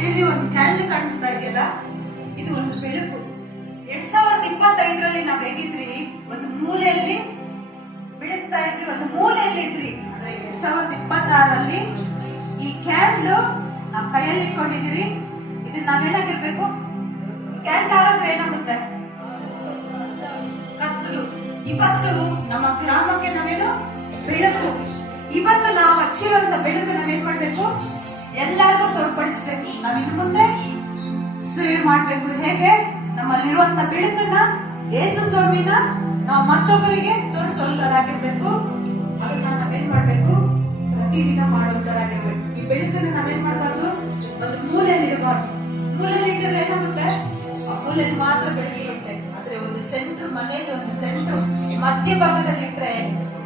ಕೈಯಲ್ಲಿ ಒಂದು ಕ್ಯಾಂಡಲ್ ಕಾಣಿಸ್ತಾ ಇದೆಯಲ್ಲ, ಇದು ಒಂದು ಬೆಳಕು. 2025ರಲ್ಲಿ ನಾವ್ ಹೇಗಿದ್ರಿ, ಒಂದು ಮೂಲೆಯಲ್ಲಿ ಬೆಳಗ್ತಾ ಇದ್ರಿ, ಒಂದು ಮೂಲೆಯಲ್ಲಿ ಇದ್ರಿ. ಆದ್ರೆ 2026ರಲ್ಲಿ ಈ ಕ್ಯಾಂಡಲ್ ನಾವ್ ಕೈಯಲ್ಲಿ ಇಟ್ಕೊಂಡಿದೀರಿ. ಇದನ್ನ ನಾವೇನಾಗಿರ್ಬೇಕು? ಕ್ಯಾಂಡಲ್ ಆಗೋದ್ರೆ ಏನಾಗುತ್ತೆ? ಕತ್ತಲು. ಇವತ್ತು ನಮ್ಮ ಗ್ರಾಮಕ್ಕೆ ನಾವೇನು ಬೆಳಕು. ಇವತ್ತು ನಾವು ಹಚ್ಚಿರುವಂತ ಬೆಳಕು ನಾವೇನ್ ಮಾಡ್ಬೇಕು? ಎಲ್ಲರಿಗೂ ತೋರ್ಪಡಿಸ್ಬೇಕು. ನಾವ್ ಇನ್ನು ಮುಂದೆ ಸೇವೆ ಮಾಡ್ಬೇಕು. ಹೇಗೆ? ನಮ್ಮಲ್ಲಿರುವಂತ ಬೆಳಕನ್ನ, ಯೇಸು ಸ್ವಾಮಿನ ನಾವು ಮತ್ತೊಬ್ಬರಿಗೆ ತೋರಿಸುವಂತರಾಗಿರ್ಬೇಕು. ಅದನ್ನ ನಾವೇನ್ ಮಾಡ್ಬೇಕು? ಪ್ರತಿದಿನ ಮಾಡುವಂತರಾಗಿರ್ಬೇಕು. ಈ ಬೆಳಕನ್ನ ನಾವೇನ್ ಮಾಡ್ಬಾರ್ದು? ಒಂದು ಮೂಲೆಯಲ್ಲಿ ಇಡಬಾರ್ದು. ಮೂಲೆಯಲ್ಲಿ ಇಟ್ಟಿದ್ರೆ ಏನಾಗುತ್ತೆ? ಆ ಮೂಲೆಯಲ್ಲಿ ಮಾತ್ರ ಬೆಳಕಿರುತ್ತೆ. ಆದ್ರೆ ಒಂದು ಸೆಂಟ್ರ್, ಮನೆಯಲ್ಲಿ ಒಂದು ಸೆಂಟ್ರ್ ಮಧ್ಯಭಾಗದಲ್ಲಿ ಇಟ್ರೆ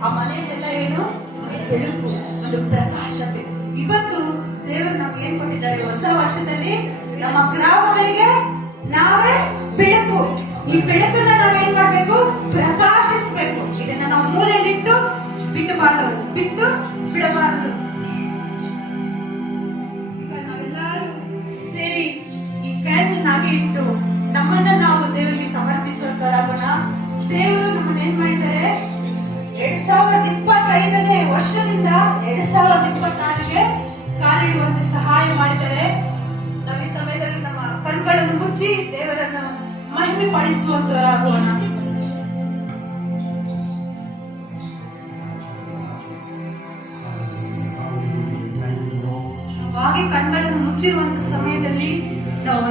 ಆ ಮನೆಯಲ್ಲೆಲ್ಲ ಏನು? ಒಂದು ಬೆಳಕು, ಒಂದು ಪ್ರಕಾಶತೆ. ಇವತ್ತು ದೇವರು ನಮ್ಗೆ ಏನ್ ಕೊಟ್ಟಿದ್ದಾರೆ? ಹೊಸ ವರ್ಷದಲ್ಲಿ ನಮ್ಮ ಗ್ರಾಮಗಳಿಗೆ ನಾವೇ ಬೆಳಕು. ಈ ಬೆಳಕನ್ನ ನಾವೇನ್ ಮಾಡ್ಬೇಕು? ಪ್ರಕಾಶಿಸ್ಬೇಕು. ಇದನ್ನ ನಾವು ಮೂಲೆಯಲ್ಲಿಟ್ಟು ಬಿಟ್ಟು ಬಿಡಬಾರದು. ಈಗ ನಾವೆಲ್ಲರೂ ಸೇರಿ ಈ ಕ್ಯಾಂಡಲ್ ಹಾಗೆ ಇಟ್ಟು ನಮ್ಮನ್ನ ನಾವು ದೇವರಿಗೆ ಸಮರ್ಪಿಸುವಂತರಾಗೋಣ. ದೇವರು ನಮ್ಮನ್ನ ಏನ್ ಮಾಡಿದ್ದಾರೆ? 2025ನೇ ವರ್ಷದಿಂದ 2026ಗೆ ಕಾಲಿಡುವಂತೆ ಸಹಾಯ ಮಾಡಿದ್ದಾರೆ. ನಾವು ಈ ಸಮಯದಲ್ಲಿ ನಮ್ಮ ಕಣ್ಗಳನ್ನು ಮುಚ್ಚಿ ದೇವರನ್ನು ಮಹಿಮೆ ಪಡಿಸುವಂತವರಾಗೋಣ. ಹಾಗೆ ಕಣ್ಗಳನ್ನು ಮುಚ್ಚಿರುವಂತ ಸಮಯದಲ್ಲಿ ನಾವು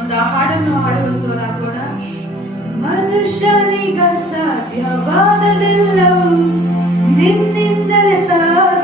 ಒಂದು ಹಾಡನ್ನು ಹಾಡುವಂತವರಾಗೋಣ. ಮನುಷ್ಯನಿಗ ಸಾಧ್ಯವಾದದೆಲ್ಲವೂ ನಿನ್ನಿಂದಲೇ ಸಾಧ್ಯ.